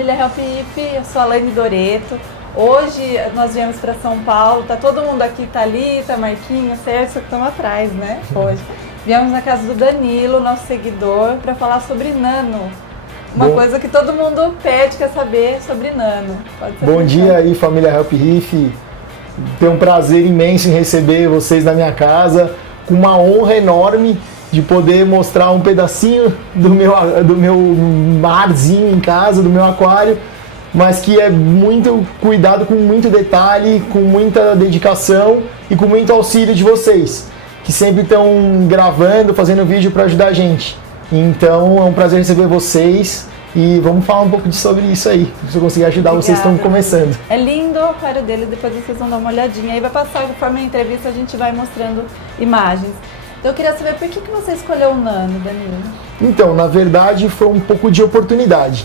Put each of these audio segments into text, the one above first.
família Help If, eu sou a Laine Doreto. Hoje nós viemos para São Paulo, tá todo mundo aqui, Thalita, Marquinhos, Sérgio, que estão atrás, né? Hoje. Viemos na casa do Danilo, nosso seguidor, para falar sobre nano. Uma coisa que todo mundo pede, quer saber sobre nano. Bom dia aí, família Help If. Tenho um prazer imenso em receber vocês na minha casa, com uma honra enorme de poder mostrar um pedacinho do meu marzinho em casa, do meu aquário, mas que é muito cuidado, com muito detalhe, com muita dedicação e com muito auxílio de vocês, que sempre estão gravando, fazendo vídeo para ajudar a gente. Então é um prazer receber vocês e vamos falar um pouco sobre isso aí, se eu conseguir ajudar. Obrigada. Vocês estão começando. É lindo o aquário dele, depois vocês vão dar uma olhadinha. Aí vai passar, conforme a entrevista a gente vai mostrando imagens. Eu queria saber por que você escolheu o nano, Danilo? Então, na verdade, foi um pouco de oportunidade.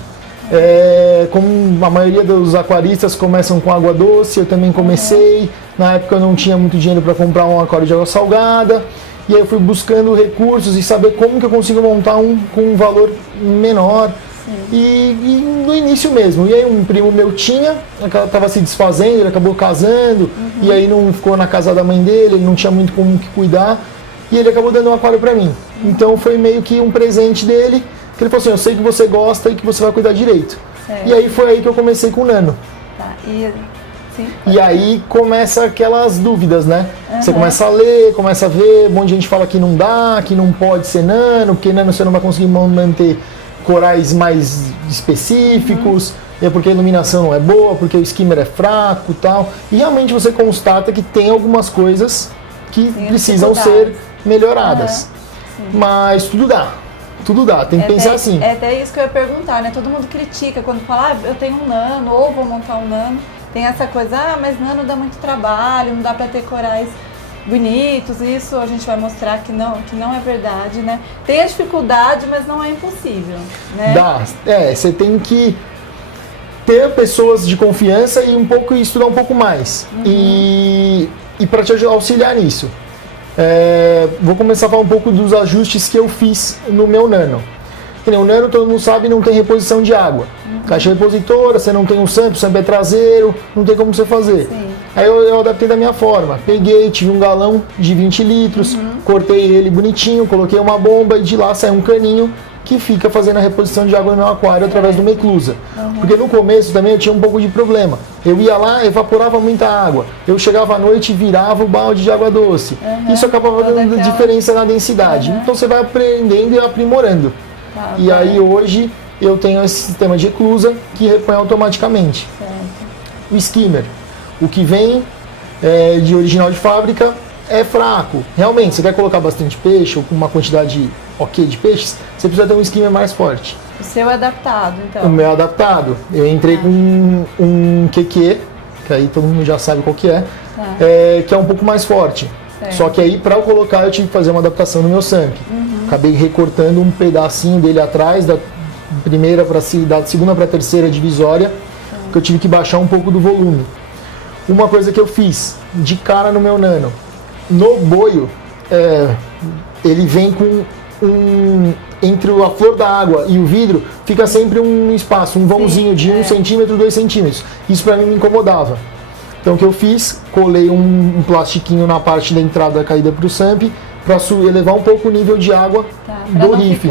Como a maioria dos aquaristas começam com água doce, eu também comecei. Na época eu não tinha muito dinheiro para comprar um aquário de água salgada. E aí eu fui buscando recursos e saber como que eu consigo montar um com um valor menor. E no início mesmo. E aí um primo meu tinha, estava se desfazendo, ele acabou casando. E aí não ficou na casa da mãe dele, ele não tinha muito como que cuidar. E ele acabou dando um aquário para mim. Então foi meio que um presente dele, que ele falou assim, eu sei que você gosta e que você vai cuidar direito. Certo. E aí foi aí que eu comecei com o nano. Tá. E aí começa aquelas dúvidas, né? Você começa a ler, começa a ver, um monte de gente fala que não dá, que não pode ser nano, porque nano você não vai conseguir manter corais mais específicos, é porque a iluminação não é boa, porque o skimmer é fraco e tal. E realmente você constata que tem algumas coisas que precisam ser melhoradas. Mas tudo dá, tem que pensar assim. É até isso que eu ia perguntar, né? Todo mundo critica quando fala, eu tenho um nano, ou vou montar um nano. Tem essa coisa, mas nano dá muito trabalho, não dá pra ter corais bonitos. Isso a gente vai mostrar que não é verdade, né? Tem a dificuldade, mas não é impossível, né? Você tem que ter pessoas de confiança e estudar um pouco mais. E para te auxiliar nisso, vou começar a falar um pouco dos ajustes que eu fiz no meu nano. O nano, todo mundo sabe, não tem reposição de água. Caixa repositora, você não tem o SAMP é traseiro, não tem como você fazer. Sim. Aí eu adaptei da minha forma. Peguei, tive um galão de 20 litros, cortei ele bonitinho, coloquei uma bomba e de lá sai um caninho que fica fazendo a reposição de água no meu aquário através de uma eclusa. Porque no começo também eu tinha um pouco de problema. Eu ia lá, evaporava muita água. Eu chegava à noite e virava o balde de água doce. Isso acabava dando diferença na densidade. Então você vai aprendendo e aprimorando. E aí hoje eu tenho esse sistema de eclusa que repõe automaticamente. O skimmer, o que vem de original de fábrica, é fraco. Realmente, você quer colocar bastante peixe ou com uma quantidade ok de peixes, você precisa ter um skimmer mais forte. O seu é adaptado, então? O meu é adaptado. Eu entrei com um QQ, que aí todo mundo já sabe qual que que é um pouco mais forte. Só que aí, para eu colocar, eu tive que fazer uma adaptação no meu SAMP. Acabei recortando um pedacinho dele atrás, da segunda para a terceira divisória, que eu tive que baixar um pouco do volume. Uma coisa que eu fiz de cara no meu nano, no boio, ele vem com entre a flor da água e o vidro, fica sempre um espaço, um vãozinho de 1 centímetro, 2 centímetros. Isso para mim me incomodava. Então o que eu fiz? Colei um plastiquinho na parte da entrada da caída para o SAMP, para elevar um pouco o nível de água do riff.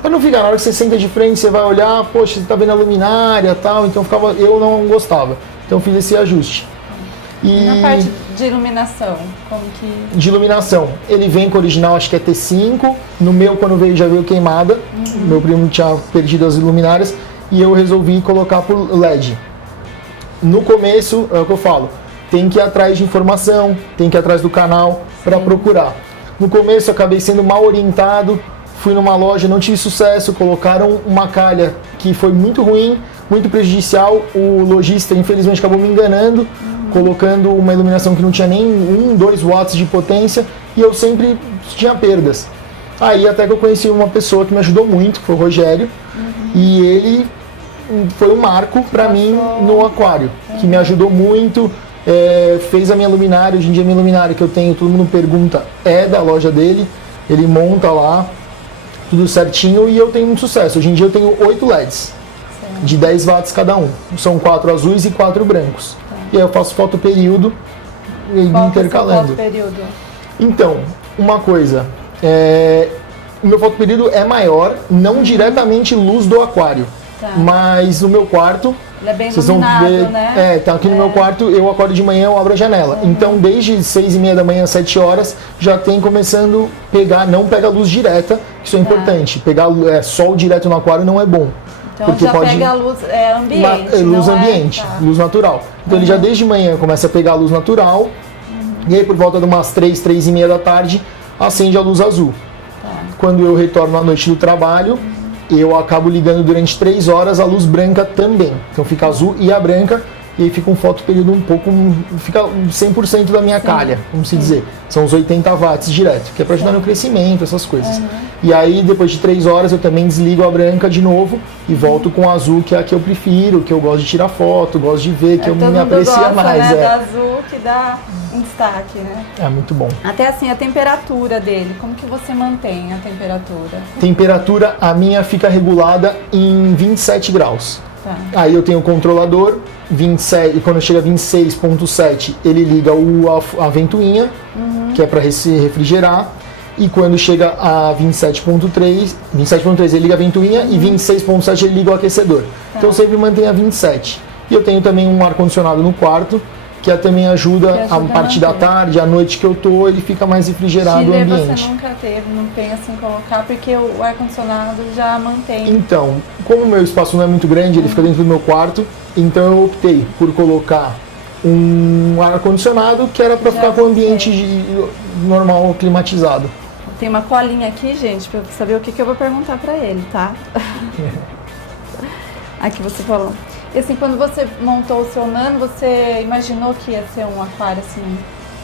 Para não ficar, na hora que você senta de frente, você vai olhar, poxa, você está vendo a luminária e tal, então eu não gostava. Então eu fiz esse ajuste. E na parte de iluminação, como que... De iluminação, ele vem com o original, acho que é T5, no meu quando veio já veio queimada, meu primo tinha perdido as luminárias, e eu resolvi colocar por LED. No começo, é o que eu falo, tem que ir atrás de informação, tem que ir atrás do canal para procurar. No começo eu acabei sendo mal orientado, fui numa loja, não tive sucesso, colocaram uma calha que foi muito ruim, muito prejudicial, o lojista infelizmente acabou me enganando, colocando uma iluminação que não tinha nem 1, 2 watts de potência e eu sempre tinha perdas. Aí até que eu conheci uma pessoa que me ajudou muito, que foi o Rogério, e ele foi um marco para mim no aquário, que me ajudou muito. Fez a minha luminária, hoje em dia a minha luminária que eu tenho, todo mundo pergunta, é da loja dele, ele monta lá, tudo certinho e eu tenho muito sucesso. Hoje em dia eu tenho 8 LEDs. de 10 watts cada um. São 4 azuis e 4 brancos. E aí eu faço fotoperíodo intercalando. Fotoperíodo? Então, uma coisa, o meu fotoperíodo é maior, não diretamente luz do aquário, mas no meu quarto, ele é bem vocês iluminado, vão ver, né? tá aqui no meu quarto, eu acordo de manhã, eu abro a janela. Então, desde 6h30 da manhã, 7 horas, já tem começando a pegar, não pega luz direta, isso é importante. Pegar sol direto no aquário não é bom. Então porque já pega a luz ambiente. Luz ambiente, luz natural. Então ele já desde manhã começa a pegar a luz natural, e aí por volta de umas 3h30 da tarde, acende a luz azul. Quando eu retorno à noite do trabalho, eu acabo ligando durante 3 horas a luz branca também. Então fica azul e a branca, e aí fica um fotoperíodo um pouco, fica 100% da minha calha, vamos se dizer. São os 80 watts direto, que é para ajudar no crescimento, essas coisas. E aí depois de 3 horas eu também desligo a branca de novo e volto com a azul, que é a que eu prefiro, que eu gosto de tirar foto, gosto de ver, que eu me aprecia mais. Né? Da azul que dá um destaque, né? É muito bom. Até assim, a temperatura dele, como que você mantém a temperatura? Temperatura, a minha fica regulada em 27 graus. Aí eu tenho o controlador, 27, e quando chega a 26.7 ele liga a ventoinha, que é para refrigerar, e quando chega a 27.3 ele liga a ventoinha e 26.7 ele liga o aquecedor. Então eu sempre mantenho a 27. E eu tenho também um ar-condicionado no quarto, que também ajuda a parte da tarde, à noite que eu tô, ele fica mais refrigerado o ambiente. Você nunca teve, não pensa em colocar, porque o ar-condicionado já mantém. Então, como o meu espaço não é muito grande, ele fica dentro do meu quarto, então eu optei por colocar um ar-condicionado que era para ficar com o ambiente normal, climatizado. Tem uma colinha aqui, gente, para saber o que eu vou perguntar para ele, tá? Aqui você falou. E assim, quando você montou o seu nano, você imaginou que ia ser um aquário assim,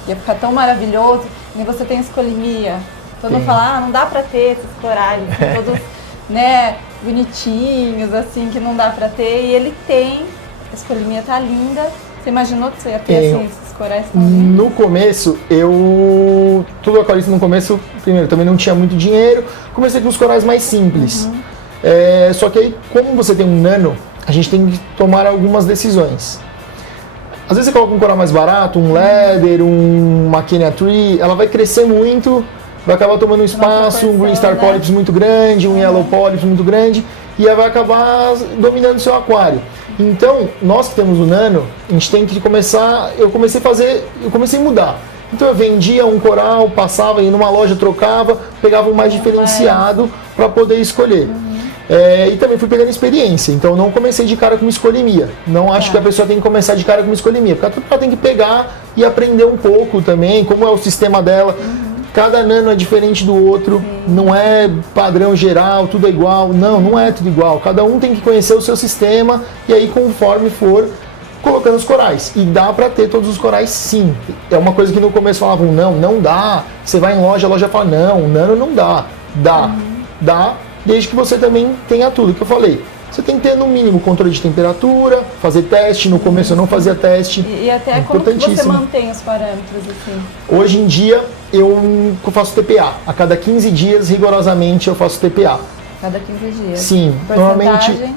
ia ficar tão maravilhoso, e você tem escolimia. Todo mundo fala, não dá pra ter esses corais, todos, né, bonitinhos, assim, que não dá pra ter. E ele tem, a escolimia tá linda. Você imaginou que você ia ter assim, esses corais tão lindos? No começo, todo aquarista no começo, primeiro, também não tinha muito dinheiro, comecei com os corais mais simples. Só que aí, como você tem um nano, a gente tem que tomar algumas decisões. Às vezes você coloca um coral mais barato, um leather, uma Kenya Tree, ela vai crescer muito, vai acabar tomando um espaço, um Green Star Polyps muito grande, um Yellow Polyps muito grande, e aí vai acabar dominando o seu aquário. Então, nós que temos o nano, a gente tem que começar, eu comecei a mudar. Então eu vendia um coral, passava, ia numa loja, trocava, pegava um mais diferenciado para poder escolher. E também fui pegando experiência, então não comecei de cara com uma escolimia. Não acho que a pessoa tem que começar de cara com uma escolimia, porque ela tem que pegar e aprender um pouco também, como é o sistema dela. Cada nano é diferente do outro, não é padrão geral, tudo é igual. Não é tudo igual. Cada um tem que conhecer o seu sistema e aí conforme for colocando os corais. E dá pra ter todos os corais sim. É uma coisa que no começo falavam, não dá. Você vai em loja, a loja fala, não, nano não dá. Dá. Desde que você também tenha tudo que eu falei. Você tem que ter no mínimo controle de temperatura, fazer teste. No começo eu não fazia teste. E até como que você mantém os parâmetros assim? Hoje em dia eu faço TPA. A cada 15 dias, rigorosamente, eu faço TPA. Cada 15 dias? Sim. Normalmente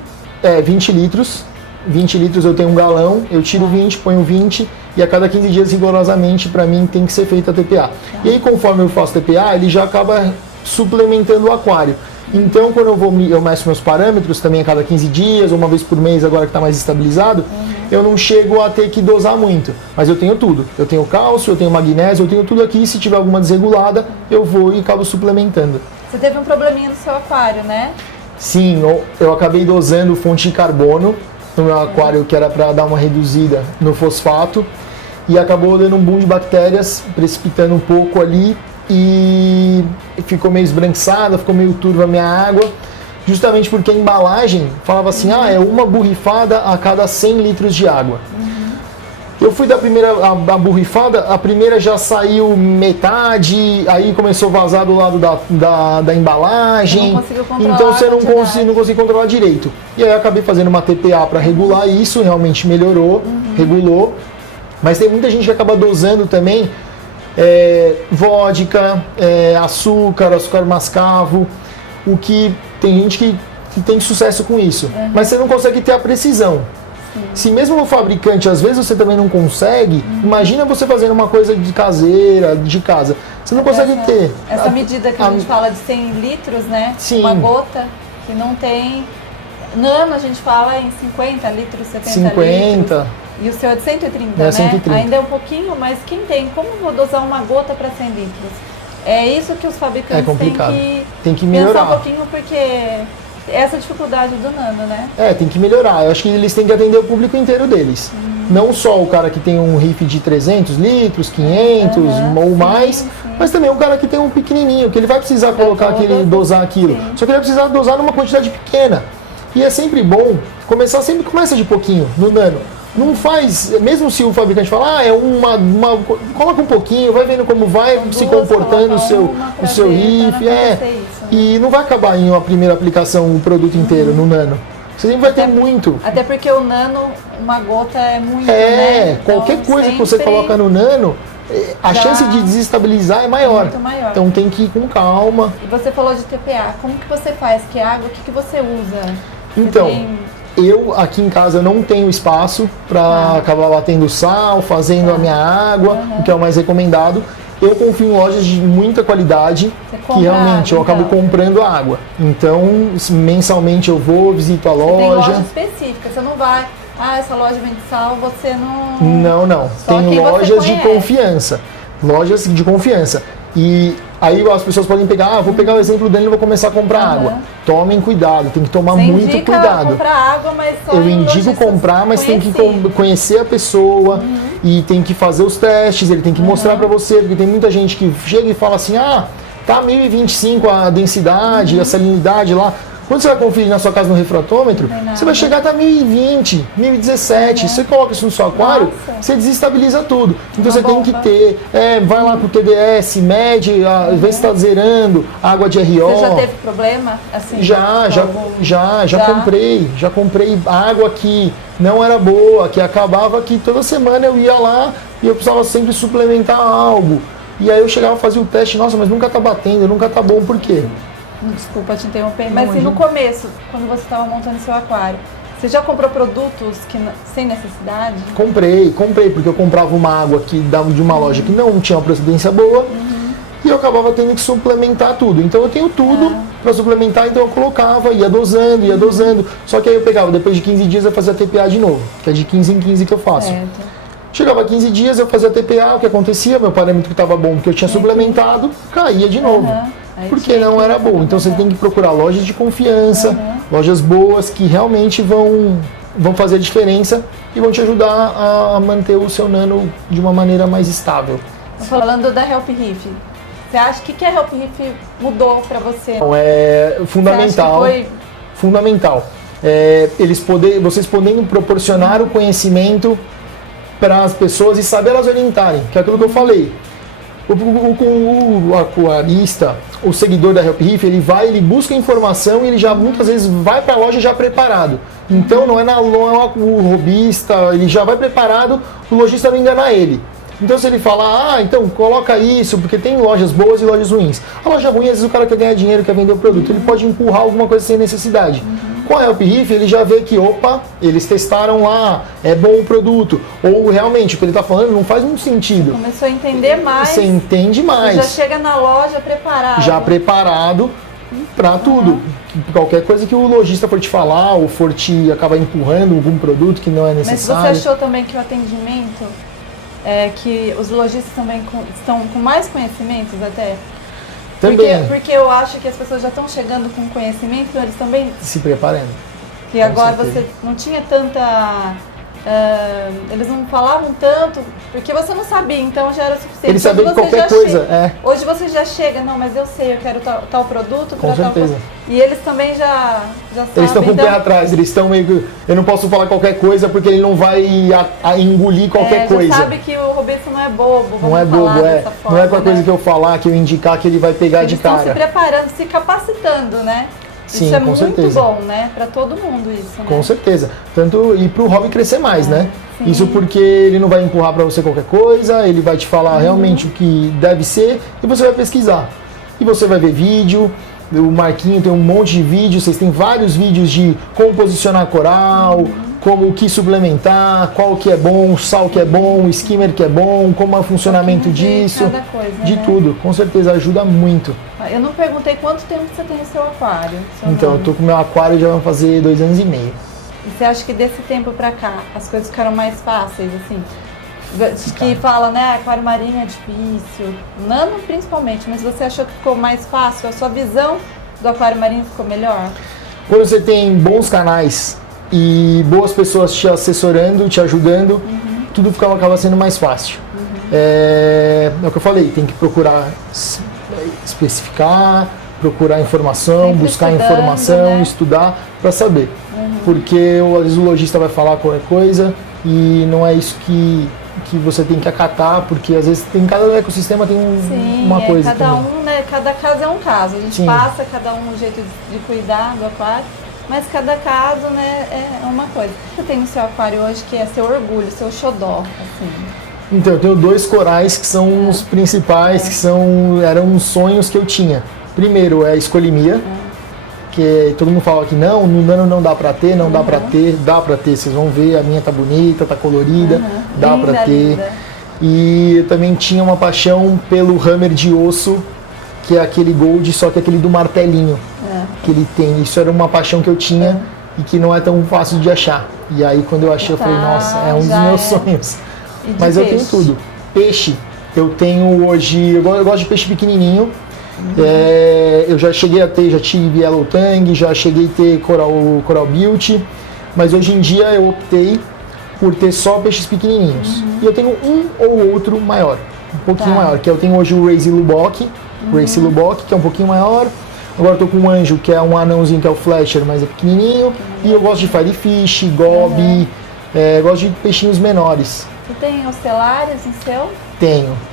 20 litros. 20 litros eu tenho um galão, eu tiro 20, ponho 20 e a cada 15 dias, rigorosamente, para mim tem que ser feita a TPA. E aí conforme eu faço TPA, ele já acaba suplementando o aquário. Então, quando eu meço meus parâmetros, também a cada 15 dias, ou uma vez por mês, agora que está mais estabilizado, eu não chego a ter que dosar muito. Mas eu tenho tudo. Eu tenho cálcio, eu tenho magnésio, eu tenho tudo aqui. Se tiver alguma desregulada, eu vou e acabo suplementando. Você teve um probleminha no seu aquário, né? Sim, eu acabei dosando fonte de carbono no meu aquário, que era para dar uma reduzida no fosfato. E acabou dando um boom de bactérias, precipitando um pouco ali. E ficou meio esbranquiçada, ficou meio turva a minha água, justamente porque a embalagem falava assim, é uma borrifada a cada 100 litros de água. Eu fui da primeira a borrifada, a primeira já saiu metade, aí começou a vazar do lado da embalagem, então você não conseguiu controlar direito. E aí eu acabei fazendo uma TPA para regular isso, realmente melhorou, regulou, mas tem muita gente que acaba dosando também vodka, açúcar mascavo, o que tem gente que que tem sucesso com isso, mas você não consegue ter a precisão. Se mesmo o fabricante, às vezes você também não consegue, imagina você fazendo uma coisa de caseira, de casa. Você não consegue ter. Essa medida que a gente fala de 100 litros, né? Sim. Uma gota que não tem... Nano a gente fala em 50 litros, 70 50. litros. E o seu é de 130, É né? 130. Ainda é um pouquinho, mas quem tem? Como vou dosar uma gota para 100 litros? É isso que os fabricantes têm que pensar melhorar um pouquinho, porque essa dificuldade do nano, né? Tem que melhorar. Eu acho que eles têm que atender o público inteiro deles. Não só o cara que tem um riff de 300 litros, 500 ou mais, mas também o cara que tem um pequenininho, que ele vai precisar colocar dosar aquilo. Sim. Só que ele vai precisar dosar numa quantidade pequena. E é sempre bom sempre começa de pouquinho no nano. Não faz, mesmo se o fabricante falar, coloca um pouquinho, vai vendo como vai se comportando o seu riff, e não vai acabar em uma primeira aplicação o produto inteiro no nano. Você sempre vai ter muito. Até porque o nano, uma gota é muito, né? Então, qualquer coisa que você coloca no nano, a chance de desestabilizar é maior. Muito maior. Então tem que ir com calma. E você falou de TPA, como que você faz? Que água, o que você usa? Então, eu aqui em casa não tenho espaço para acabar batendo sal, fazendo a minha água, o que é o mais recomendado. Eu confio em lojas de muita qualidade, que realmente eu acabo comprando a água. Então, mensalmente eu vou, visito a loja. Tem loja específica, você não vai... essa loja vende sal, você não... Não. Tem lojas de confiança. Lojas de confiança. E aí as pessoas podem pegar, vou pegar o exemplo dele e vou começar a comprar água. Tomem cuidado, tem que tomar muito cuidado. Comprar água, mas só eu indico comprar, mas tem que conhecer a pessoa e tem que fazer os testes, ele tem que mostrar para você, porque tem muita gente que chega e fala assim, tá 1025 a densidade, a salinidade lá. Quando você vai conferir na sua casa no refratômetro, você vai chegar até 1020, 1017. Você coloca isso no seu aquário, você desestabiliza tudo. Então você tem que ter, vai lá com o TDS, mede, vê se está zerando, água de RO. Você já teve problema? Assim, já comprei água que não era boa, que acabava que toda semana eu ia lá e eu precisava sempre suplementar algo. E aí eu chegava a fazer o teste, nossa, mas nunca tá batendo, nunca tá bom, por quê? Desculpa te interromper, mas e no começo, quando você estava montando seu aquário, você já comprou produtos sem necessidade? Comprei, porque eu comprava uma água que dava de uma loja que não tinha uma procedência boa e eu acabava tendo que suplementar tudo. Então eu tenho tudo para suplementar, então eu colocava, ia dosando. Só que aí eu pegava, depois de 15 dias eu fazia TPA de novo, que é de 15 em 15 que eu faço. Certo. Chegava 15 dias, eu fazia TPA, o que acontecia? Meu parâmetro estava bom, porque eu tinha suplementado, caía de novo. Porque não era bom. Então você tem que procurar lojas de confiança, lojas boas que realmente vão fazer a diferença e vão te ajudar a manter o seu nano de uma maneira mais estável. Falando da Help Riff, você acha que a Help Riff mudou para você? Então, é fundamental. Fundamental. Vocês podendo proporcionar o conhecimento para as pessoas e saber elas orientarem, que é aquilo que eu falei. O aquarista, o seguidor da Help Riff, ele busca informação e ele já muitas vezes vai para a loja já preparado. Então não é o robista, ele já vai preparado, o lojista não enganar ele. Então se ele falar, então coloca isso, porque tem lojas boas e lojas ruins. A loja ruim, às vezes o cara quer ganhar dinheiro, quer vender o produto, ele pode empurrar alguma coisa sem necessidade. Com a Help Riff, ele já vê que, eles testaram lá, é bom o produto. Ou realmente, o que ele está falando não faz muito sentido. Começou a entender mais. Você entende mais. Você já chega na loja preparado. Já preparado para tudo. Qualquer coisa que o lojista for te falar ou for te acabar empurrando algum produto que não é necessário. Mas você achou também que o atendimento, que os lojistas também estão com mais conhecimentos até? Porque eu acho que as pessoas já estão chegando com conhecimento, então eles também... Se preparando. E agora você não tinha tanta... eles não falavam tanto, porque você não sabia, então já era suficiente. Eles sabiam que qualquer coisa, Hoje você já chega, não, mas eu sei, eu quero tal produto. Com certeza. E eles também já sabem. Eles estão com o pé atrás, eles estão meio que... Eu não posso falar qualquer coisa porque ele não vai engolir qualquer coisa. Já sabe que o robista não é bobo, não é bobo, forma, não é qualquer coisa que eu falar, que eu indicar, que ele vai pegar de cara. Eles estão se preparando, se capacitando, né? Sim, isso é com muito certeza. bom, né? Para todo mundo isso, né? Com certeza. Tanto e para o hobby crescer mais, né? Sim. Isso porque ele não vai empurrar para você qualquer coisa, ele vai te falar realmente o que deve ser e você vai pesquisar. E você vai ver vídeo O Marquinho tem um monte de vídeos, vocês têm vários vídeos de como posicionar coral, como o que suplementar, qual que é bom, o sal que é bom, o skimmer que é bom, como é o funcionamento disso. Cada coisa, de né? tudo, com certeza ajuda muito. Eu não perguntei quanto tempo você tem no seu aquário. Então, eu tô com o meu aquário já vai fazer 2 anos e meio. E você acha que desse tempo pra cá as coisas ficaram mais fáceis, assim? Que fala, né, aquário marinho é difícil, nano principalmente, mas você achou que ficou mais fácil? A sua visão do aquário marinho ficou melhor? Quando você tem bons canais e boas pessoas te assessorando, te ajudando, tudo acaba sendo mais fácil. É o que eu falei, tem que procurar especificar, procurar informação, sempre buscar informação, né? Estudar para saber. Porque às vezes o lojista vai falar qualquer coisa e não é isso que você tem que acatar, porque às vezes tem cada ecossistema tem uma coisa cada também. né, cada caso é um caso. A gente Sim. passa cada um jeito de cuidar do aquário, mas cada caso, né, é uma coisa. Você tem no seu aquário hoje que é seu orgulho, seu xodó, assim. Então, eu tenho 2 corais que são os principais, que eram os sonhos que eu tinha. Primeiro é a escolimia, que todo mundo fala que não, no nano não dá pra ter, dá pra ter, vocês vão ver, a minha tá bonita, tá colorida, dá Linda, pra ter. linda. E eu também tinha uma paixão pelo hammer de osso, que é aquele gold, só que aquele do martelinho que ele tem. Isso era uma paixão que eu tinha e que não é tão fácil de achar. E aí quando eu achei, eu falei, nossa, é um dos meus sonhos. Mas eu tenho tudo. Peixe, eu tenho hoje, eu gosto de peixe pequenininho. Eu já tive Yellow Tang, já cheguei a ter Coral Beauty, mas hoje em dia eu optei por ter só peixes pequenininhos. E eu tenho um ou outro maior, um pouquinho maior, que eu tenho hoje o Racy Lubbock, que é um pouquinho maior. Agora eu tô com um anjo, que é um anãozinho, que é o Flasher, mas é pequenininho. E eu gosto de Firefish, Goby, gosto de peixinhos menores. Você tem ocelários no seu?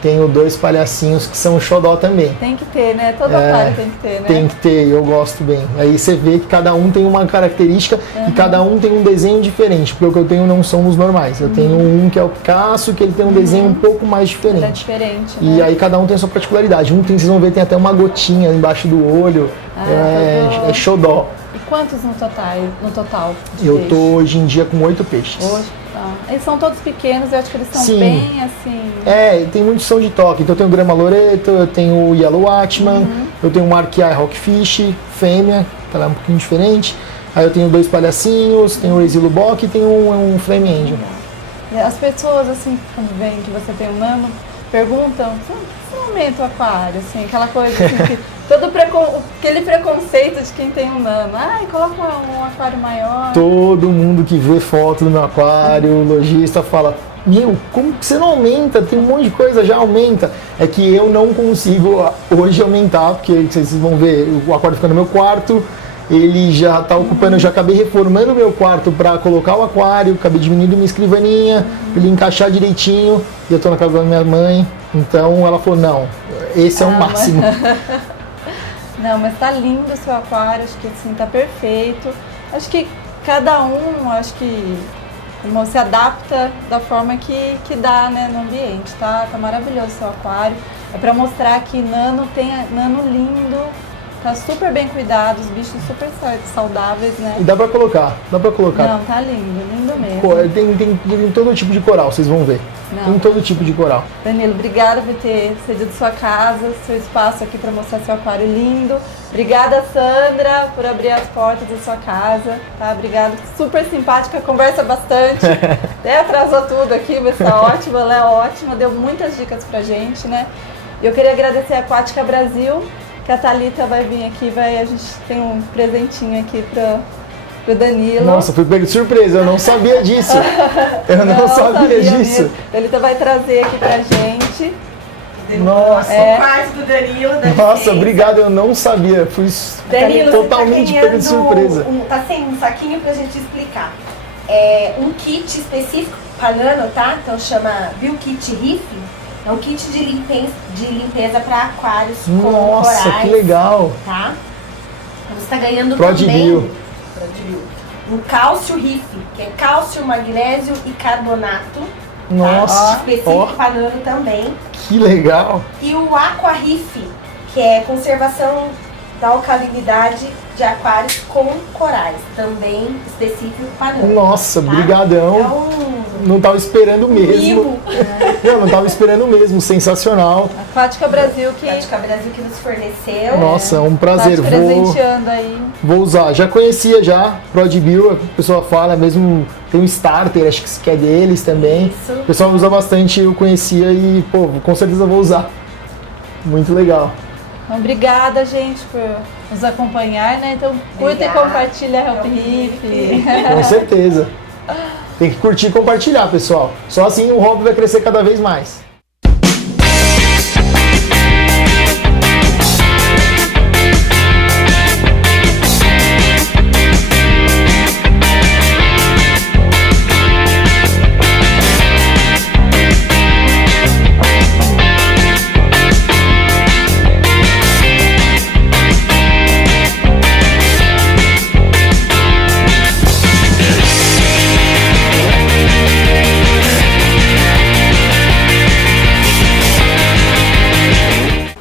Tenho 2 palhacinhos que são xodó também. Tem que ter, né? Todo aquário tem que ter, né? Tem que ter, eu gosto bem. Aí você vê que cada um tem uma característica e cada um tem um desenho diferente, porque o que eu tenho não são os normais. Eu tenho um que é o Picasso, que ele tem um desenho um pouco mais diferente. Ele é diferente, né? E aí cada um tem a sua particularidade. Vocês vão ver, tem até uma gotinha embaixo do olho. É xodó. E quantos no total de Eu peixe? tô hoje em dia com 8 peixes. Hoje, tá. Eles são todos pequenos, eu acho que eles são Sim. bem assim... Tem muitos são de toque. Então eu tenho o Grama Loreto, eu tenho o Yellow Atman, eu tenho o Marquia Rockfish, fêmea, que ela é um pouquinho diferente. Aí eu tenho 2 palhacinhos, tenho o Racy Lubbock e tenho um Flame Angel. As pessoas, assim, quando veem que você tem um nano, perguntam, você não aumenta o aquário, assim, aquela coisa assim, que aquele preconceito de quem tem um nano. Ai, coloca um aquário maior. Todo mundo que vê foto do meu aquário, o lojista fala, meu, como que você não aumenta? Tem um monte de coisa, já aumenta. É que eu não consigo hoje aumentar, porque vocês vão ver, o aquário fica no meu quarto, ele já está ocupando, eu já acabei reformando o meu quarto para colocar o aquário, acabei diminuindo minha escrivaninha, para ele encaixar direitinho, e eu estou na casa da minha mãe, então ela falou, não, esse é o máximo. Não, mas tá lindo o seu aquário, acho que assim, tá perfeito. Acho que cada um, acho que se adapta da forma que dá, né, no ambiente, tá? Tá maravilhoso o seu aquário. É para mostrar que nano lindo, tá super bem cuidado, os bichos super saudáveis, né? E dá pra colocar. Não, tá lindo mesmo. Tem todo tipo de coral, vocês vão ver. Tem todo tipo de coral. Danilo, obrigada por ter cedido sua casa, seu espaço aqui para mostrar seu aquário lindo. Obrigada, Sandra, por abrir as portas da sua casa, tá? Obrigada, super simpática, conversa bastante. Até atrasou tudo aqui, mas tá ótima, ela é ótima, deu muitas dicas pra gente, né? E eu queria agradecer a Aquática Brasil, que a Thalita vai vir aqui, a gente tem um presentinho aqui pro Danilo. Nossa, fui pego de surpresa, eu não sabia disso. Eu não sabia disso. Mesmo. A Thalita vai trazer aqui pra gente. Nossa, parte do Danilo. Nossa, obrigado, eu não sabia. Fui Danilo, totalmente pego de surpresa. Tá sem um saquinho pra gente explicar. É um kit específico para nano, tá? Então chama Bio Kit Reef. É um kit de limpeza para aquários com corais. Nossa, que legal. Tá? Você tá ganhando Prodbio. Um cálcio Reef, que é cálcio, magnésio e carbonato. Nossa, tá? Específico para nano também. Que legal. E o Aqua Reef, que é conservação da alcalinidade de aquários com corais, também específico para Nano. Nossa, brigadão. É Não tava esperando mesmo. mimo. Não tava esperando mesmo, sensacional. Aquática Brasil que Aquática Brasil que nos forneceu. Nossa, é um prazer. tá te presenteando aí. Vou usar. Já conhecia já, ProdBio, a pessoa fala mesmo, tem um starter, acho que é deles também. Isso. O pessoal usa bastante, eu conhecia e, pô, com certeza vou usar. Muito legal. Então, obrigada, gente, por nos acompanhar, né? Então, curta e Obrigada. compartilha Help Riff. Com certeza. Tem que curtir e compartilhar, pessoal. Só assim o hobby vai crescer cada vez mais.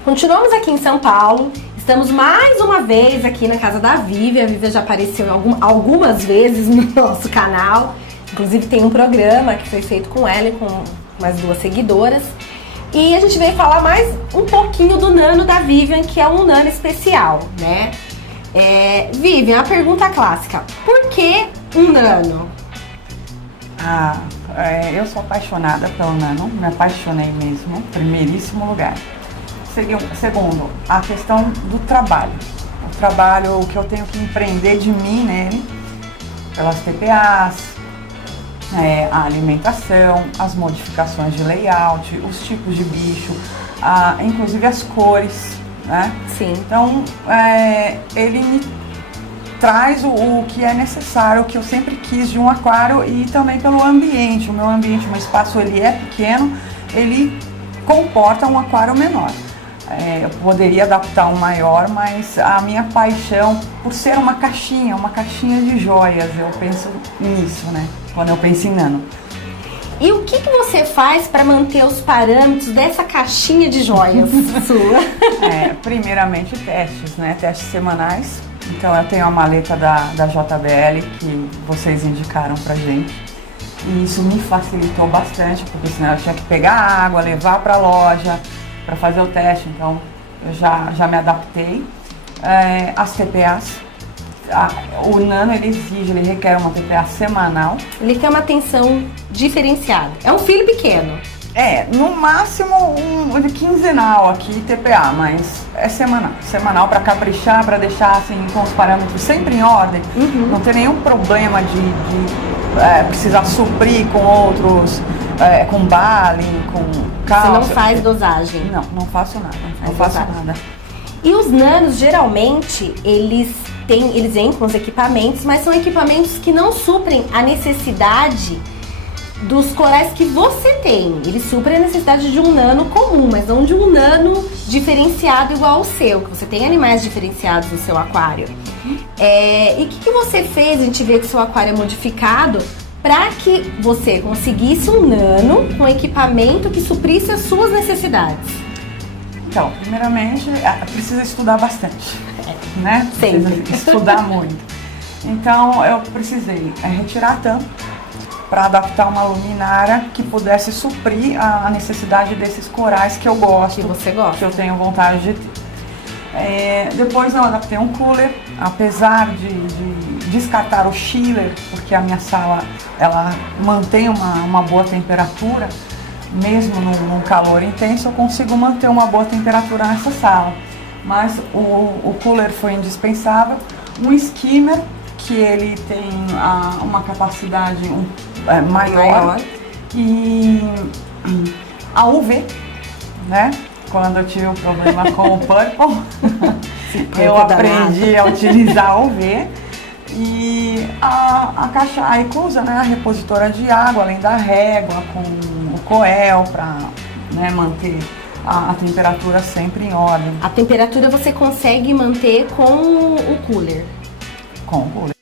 Continuamos aqui em São Paulo, estamos mais uma vez aqui na casa da Vivian. A Vivian já apareceu algumas vezes no nosso canal, inclusive tem um programa que foi feito com ela e com mais 2 seguidoras. E a gente veio falar mais um pouquinho do Nano da Vivian, que é um Nano especial, né? Vivian, a pergunta clássica, por que um Nano? Eu sou apaixonada pelo Nano, me apaixonei mesmo, primeiríssimo lugar. Segundo, a questão do trabalho. O trabalho que eu tenho que empreender de mim nele, pelas TPAs, a alimentação, as modificações de layout, os tipos de bicho, inclusive as cores, né? Sim. Então, ele me traz o que é necessário, o que eu sempre quis de um aquário e também pelo ambiente. O meu ambiente, o meu espaço, ele é pequeno, ele comporta um aquário menor. Eu poderia adaptar um maior, mas a minha paixão por ser uma caixinha de joias, eu penso nisso, né? Quando eu penso em Nano. E o que você faz para manter os parâmetros dessa caixinha de joias sua? Primeiramente testes, né? Testes semanais. Então eu tenho a maleta da JBL que vocês indicaram pra gente. E isso me facilitou bastante, porque senão eu tinha que pegar a água, levar para a loja para fazer o teste, então eu já me adaptei. As TPAs, o Nano ele requer uma TPA semanal. Ele tem uma atenção diferenciada. É um filho pequeno. No máximo quinzenal aqui TPA, mas é semanal. Semanal para caprichar, para deixar assim com os parâmetros sempre em ordem. Uhum. Não ter nenhum problema de precisar suprir com outros, com bale, com cálcio. Você não faz dosagem? Não faço nada. Não faço nada. E os nanos, geralmente, eles vêm com os equipamentos, mas são equipamentos que não suprem a necessidade dos corais que você tem. Eles suprem a necessidade de um nano comum, mas não de um nano diferenciado igual ao seu, que você tem animais diferenciados no seu aquário. E o que você fez? A gente vê que o seu aquário é modificado para que você conseguisse um nano com equipamento que suprisse as suas necessidades. Então, primeiramente, precisa estudar bastante, né? Sempre. Precisa estudar muito. Então, eu precisei retirar a tampa para adaptar uma luminária que pudesse suprir a necessidade desses corais que eu gosto. Que você gosta. Que eu tenho vontade de ter. Depois eu adaptei um cooler, apesar de descartar o chiller, porque a minha sala ela mantém uma boa temperatura, mesmo num calor intenso eu consigo manter uma boa temperatura nessa sala. Mas o cooler foi indispensável. Um skimmer, que ele tem uma capacidade maior. E a UV, né? Quando eu tive um problema com o Purple, eu aprendi a utilizar a UV. E a caixa, a Eclusa, né? A repositora de água, além da régua, com o coel para manter a temperatura sempre em ordem. A temperatura você consegue manter com o cooler? Com o cooler.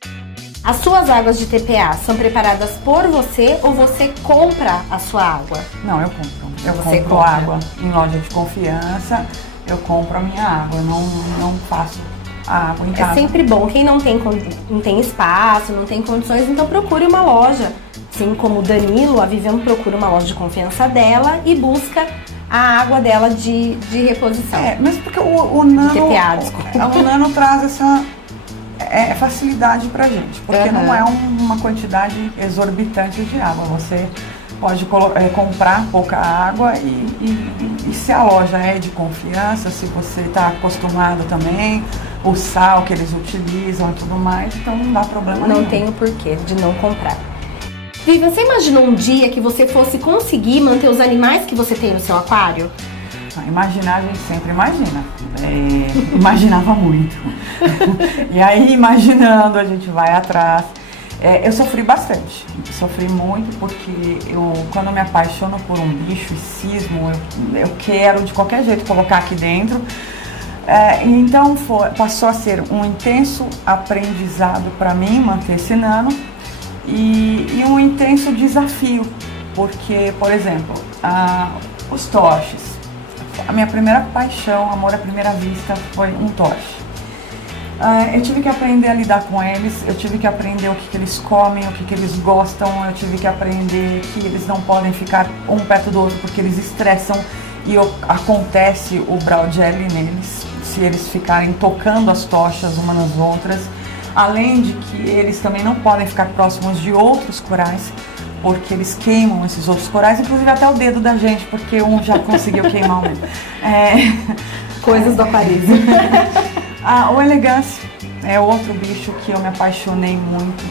As suas águas de TPA são preparadas por você ou você compra a sua água? Não, eu compro. Eu Você compro compra. água em loja de confiança, eu compro a minha água, eu não faço a água em casa. É sempre bom. Quem não tem espaço, não tem condições, então procure uma loja. Assim como o Danilo, a Vivian procura uma loja de confiança dela e busca a água dela de reposição. Mas porque o Nano, TPA, desculpa. O Nano traz essa facilidade pra gente, porque não é uma quantidade exorbitante de água. Você pode comprar pouca água e se a loja é de confiança, se você está acostumado também, o sal que eles utilizam e tudo mais, então não dá problema nenhum. Não tem o porquê de não comprar. Vivian, você imaginou um dia que você fosse conseguir manter os animais que você tem no seu aquário? Imaginar, a gente sempre imagina. Imaginava muito. E aí, imaginando, a gente vai atrás. Eu sofri bastante. Sofri muito porque quando eu me apaixono por um bicho e cismo, eu quero de qualquer jeito colocar aqui dentro. Então passou a ser um intenso aprendizado para mim manter esse Nano e um intenso desafio. Porque, por exemplo, os torches. A minha primeira paixão, amor à primeira vista, foi um torche. Eu tive que aprender a lidar com eles, eu tive que aprender o que eles comem, o que eles gostam, eu tive que aprender que eles não podem ficar um perto do outro porque eles estressam e acontece o brow jelly neles, se eles ficarem tocando as tochas umas nas outras. Além de que eles também não podem ficar próximos de outros corais, porque eles queimam esses outros corais, inclusive até o dedo da gente, porque um já conseguiu queimar um. Coisas do aquarismo. O elegância é outro bicho que eu me apaixonei muito.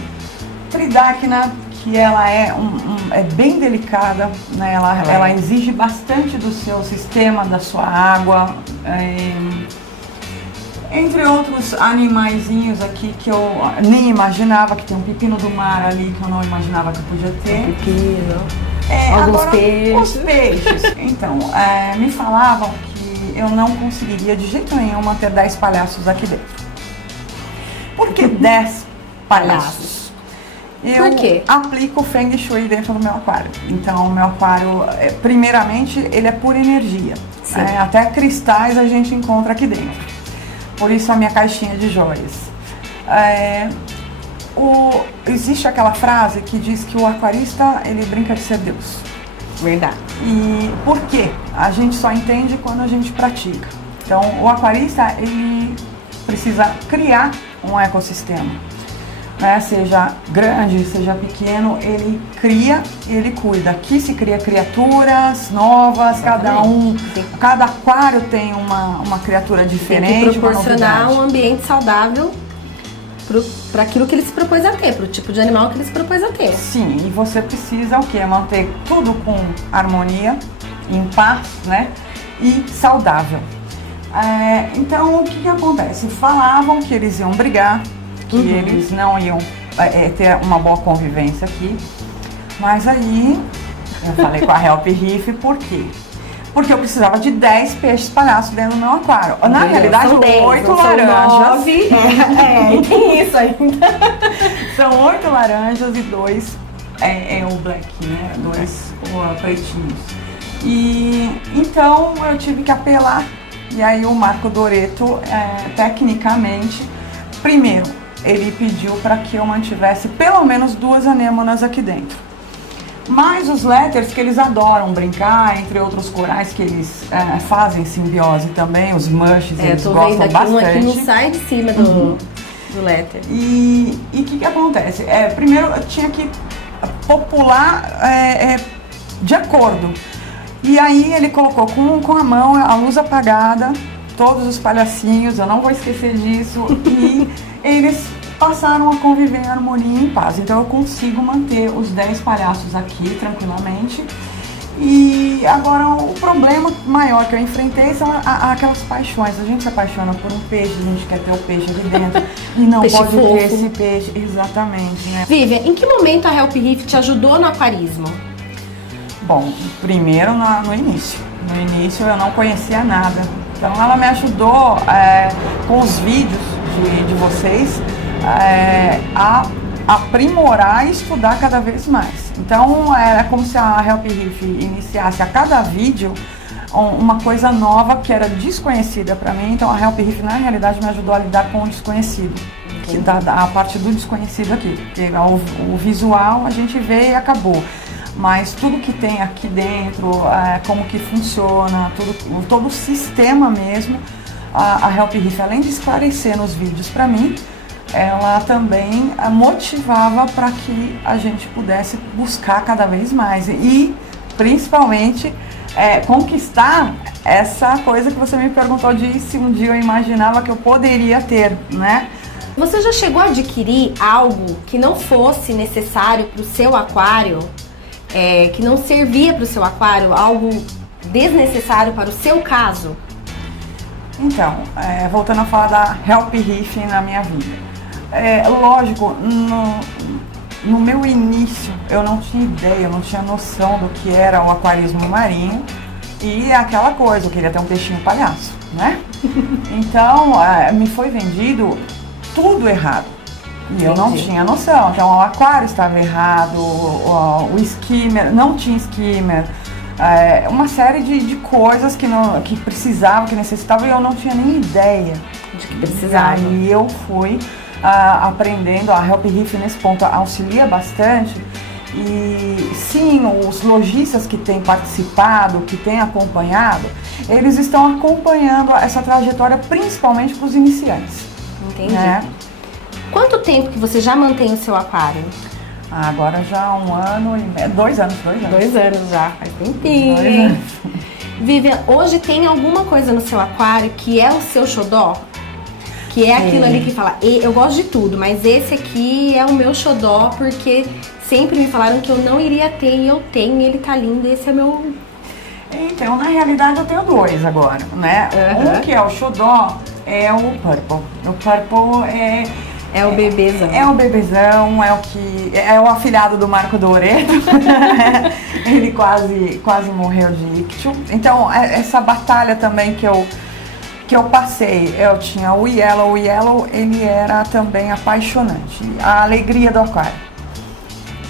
Tridacna, que ela é bem delicada, né? Ela exige bastante do seu sistema, da sua água. Entre outros animaizinhos aqui que eu nem imaginava, que tem um pepino do mar ali que eu não imaginava que eu podia ter. Pepino. Alguns peixes. Os peixes. Então, me falavam que eu não conseguiria de jeito nenhum manter 10 palhaços aqui dentro. Por que 10 palhaços? Eu Por quê? aplico o Feng Shui dentro do meu aquário. Então, o meu aquário, primeiramente, ele é por energia. Até cristais a gente encontra aqui dentro. Por isso a minha caixinha de joias. Existe aquela frase que diz que o aquarista, ele brinca de ser Deus. Verdade. E por quê? A gente só entende quando a gente pratica. Então, o aquarista, ele precisa criar um ecossistema. Né? Seja grande, seja pequeno, ele cria e ele cuida. Aqui se cria criaturas novas, cada aquário tem uma criatura diferente. Tem que proporcionar um ambiente saudável para aquilo que ele se propôs a ter, para o tipo de animal que ele se propôs a ter. Sim, e você precisa o quê? Manter tudo com harmonia, em paz, né? E saudável. Então, o que acontece? Falavam que eles iam brigar, que eles não iam ter uma boa convivência aqui. Mas aí, eu falei com a Help Reef, por quê? Porque eu precisava de 10 peixes palhaços dentro do meu aquário. Na realidade, são 8 laranjas. Tem isso ainda. São 8 laranjas e 2 o black, né? 2 pretinhos. E então eu tive que apelar. E aí o Marco Doreto, tecnicamente, primeiro, ele pediu para que eu mantivesse pelo menos 2 anêmonas aqui dentro. Mas os letters, que eles adoram brincar, entre outros corais que eles fazem simbiose também, os mushes, eles gostam bastante. Um aqui não sai de cima do letter. E o que acontece? Primeiro eu tinha que popular de acordo. E aí ele colocou com a mão, a luz apagada, todos os palhacinhos, eu não vou esquecer disso, e eles passaram a conviver em harmonia e em paz. Então eu consigo manter os 10 palhaços aqui tranquilamente. E agora o problema maior que eu enfrentei são aquelas paixões. A gente se apaixona por um peixe, a gente quer ter o peixe ali dentro e não peixe pode fofo. ter esse peixe. Exatamente, né? Vivian, em que momento a Help Reef te ajudou no aquarismo? Bom, primeiro no início. No início eu não conhecia nada. Então ela me ajudou com os vídeos de vocês a aprimorar e estudar cada vez mais. Então era como se a Help Reef iniciasse a cada vídeo uma coisa nova que era desconhecida para mim. Então a Help Reef na realidade me ajudou a lidar com o desconhecido, que a parte do desconhecido aqui, porque o visual a gente vê e acabou. Mas tudo que tem aqui dentro, como que funciona, todo o sistema mesmo, a Help Reef, além de esclarecer nos vídeos para mim, ela também motivava para que a gente pudesse buscar cada vez mais e principalmente conquistar essa coisa que você me perguntou de se um dia eu imaginava que eu poderia ter, né? Você já chegou a adquirir algo que não fosse necessário para o seu aquário, que não servia para o seu aquário, algo desnecessário para o seu caso? Então, voltando a falar da Help Reef na minha vida. Lógico, no meu início eu não tinha ideia, eu não tinha noção do que era o aquarismo marinho e aquela coisa, eu queria ter um peixinho palhaço, né? Então, me foi vendido tudo errado e eu não tinha noção. Então, o aquário estava errado, o skimmer, não tinha skimmer, uma série de coisas que precisava, que necessitava e eu não tinha nem ideia de que precisava. E eu fui aprendendo. A Help Reef nesse ponto auxilia bastante e sim, os lojistas que têm participado, que têm acompanhado, eles estão acompanhando essa trajetória principalmente para os iniciantes. Entendi. Né? Quanto tempo que você já mantém o seu aquário? Agora já há 1 ano e meio, 2 anos. 2 anos já, faz tempinho, hein? Vivian, hoje tem alguma coisa no seu aquário que é o seu xodó? Que é aquilo ali que fala, eu gosto de tudo, mas esse aqui é o meu xodó, porque sempre me falaram que eu não iria ter e eu tenho, e ele tá lindo, esse é meu... Então, na realidade, eu tenho 2 agora, né? Um que é o xodó é o Purple. O Purple é o bebezão. É o bebezão, é o afilhado do Marco Doreto. Ele quase morreu de ictio. Então, essa batalha também que eu passei, eu tinha o Yellow, ele era também apaixonante, a alegria do aquário.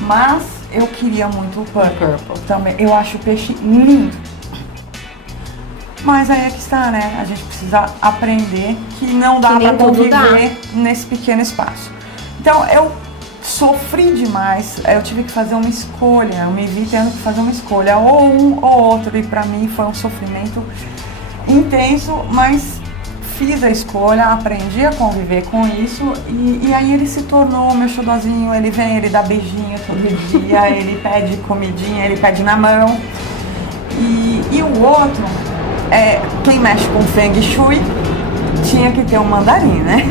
Mas eu queria muito o Purple também, eu acho o peixe lindo. Mas aí é que está, né? A gente precisa aprender que não dá para conviver nesse pequeno espaço. Então eu sofri demais, eu tive que fazer uma escolha, eu me vi tendo que fazer uma escolha, ou um ou outro, e para mim foi um sofrimento intenso, mas fiz a escolha, aprendi a conviver com isso e aí ele se tornou meu xodózinho. Ele vem, ele dá beijinho todo dia, ele pede comidinha, ele pede na mão. E o outro, quem mexe com Feng Shui tinha que ter um mandarim, né?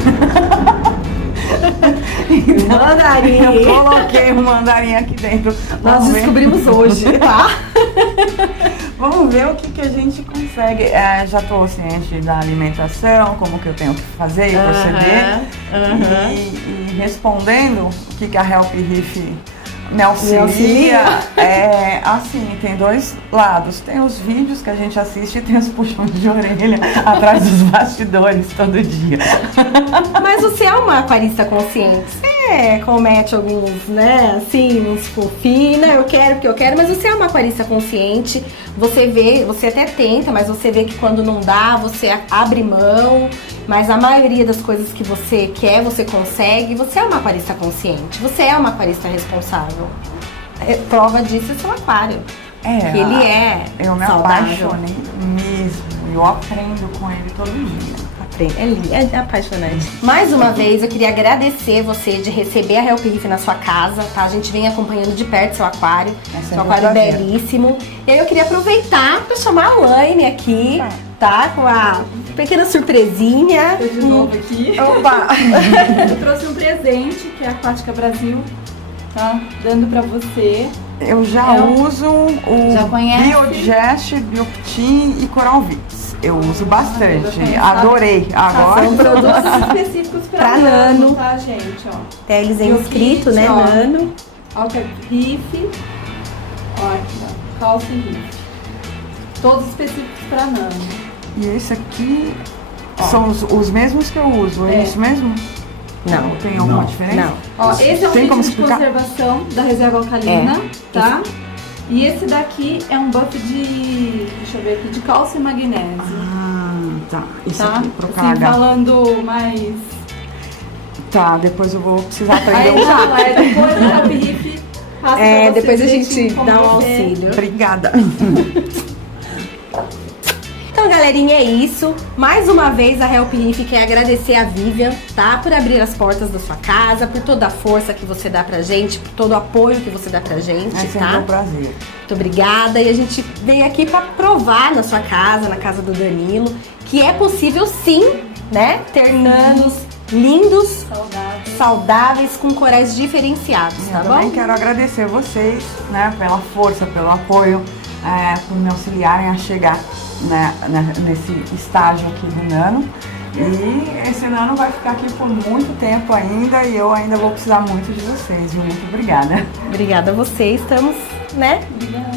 Então, mandarim. Eu coloquei um mandarim aqui dentro. Nós descobrimos hoje, tá? Vamos ver o que a gente consegue. Já estou ciente da alimentação, como que eu tenho que fazer e proceder. E respondendo o que a Help Reef me auxilia. Assim, tem 2 lados. Tem os vídeos que a gente assiste e tem os puxões de orelha atrás dos bastidores todo dia. Mas você é uma aquarista consciente. Você comete alguns, né, assim, uns fofinhos, né? Eu quero porque eu quero, mas você é uma aquarista consciente. Você vê, você até tenta, mas você vê que quando não dá, você abre mão. Mas a maioria das coisas que você quer, você consegue. Você é uma aquarista consciente. Você é uma aquarista responsável. Prova disso é seu aquário. Que ele eu me saudável. apaixonei mesmo. Eu aprendo com ele todo dia. É apaixonante. Mais uma vez, eu queria agradecer você de receber a Help Reef na sua casa, tá? A gente vem acompanhando de perto seu aquário. Seu aquário belíssimo. E aí eu queria aproveitar para chamar a Laine aqui, tá? Com a pequena surpresinha. Eu de novo aqui. Opa! Eu trouxe um presente que é a Aquática Brasil tá dando para você. Eu já uso o Biodigest, Bioptin e Coral Vix. Eu uso bastante, adorei. Agora são produtos específicos para nano, tá, gente? Ó. Até eles é inscrito, né, ó, nano. Alter Reef, ó, aqui, ó, Calce Reef. Todos específicos para nano. E esse aqui são os mesmos que eu uso, é isso mesmo? Não. Tem alguma diferença? Não. Ó, esse é um Tem como kit de explicar? conservação da reserva alcalina, tá? E esse daqui é um buff de, deixa eu ver aqui, de cálcio e magnésio. Ah, tá. Isso Tá? aqui pro Assim, carga. falando mais... Tá, depois eu vou precisar aprender Aí a usar. não, depois do Help Hip, passa pra você depois a gente direitinho como dá um você- auxílio. Obrigada. Então, galerinha, é isso. Mais uma vez, a Help Riff quer agradecer a Vivian, tá? Por abrir as portas da sua casa, por toda a força que você dá pra gente, por todo o apoio que você dá pra gente, É sempre tá? um prazer. Muito obrigada. E a gente veio aqui pra provar na sua casa, na casa do Danilo, que é possível sim, né? Ter nanos lindos, saudáveis, com corais diferenciados, tá Eu também bom? quero agradecer vocês, né, pela força, pelo apoio, por me auxiliarem a chegar, né, nesse estágio aqui do nano. E esse nano vai ficar aqui por muito tempo ainda e eu ainda vou precisar muito de vocês. Muito obrigada. Obrigada a você. Estamos, né,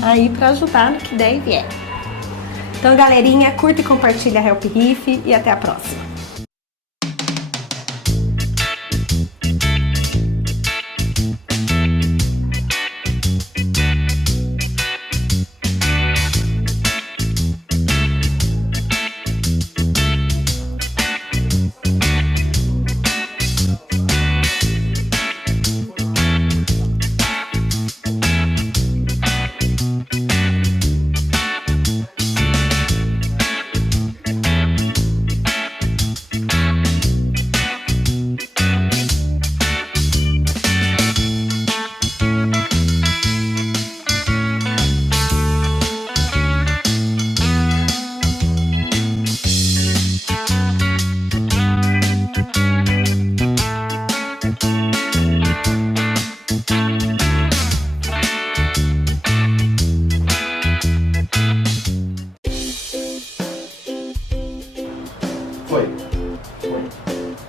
aí pra ajudar no que der e vier. Então, galerinha, curta e compartilha a Help Riff e até a próxima. Foi.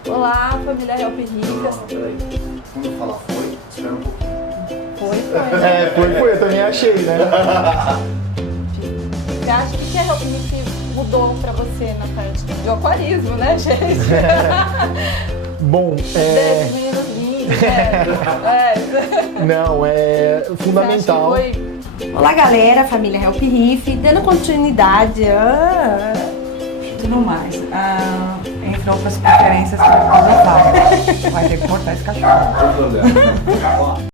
Olá, família Help Riff. Peraí. Quando eu falar foi, espera um pouquinho. Foi. Foi, eu também achei, né? Você acha que a Help Riff mudou pra você na parte do aquarismo, né, gente? Bom, Desses meninos lindos, né? não, é fundamental. Você acha que foi... Olá, galera, família Help Riff, dando continuidade. Tudo mais. Entre outras preferências que eu faço. Vai ter que cortar esse cachorro.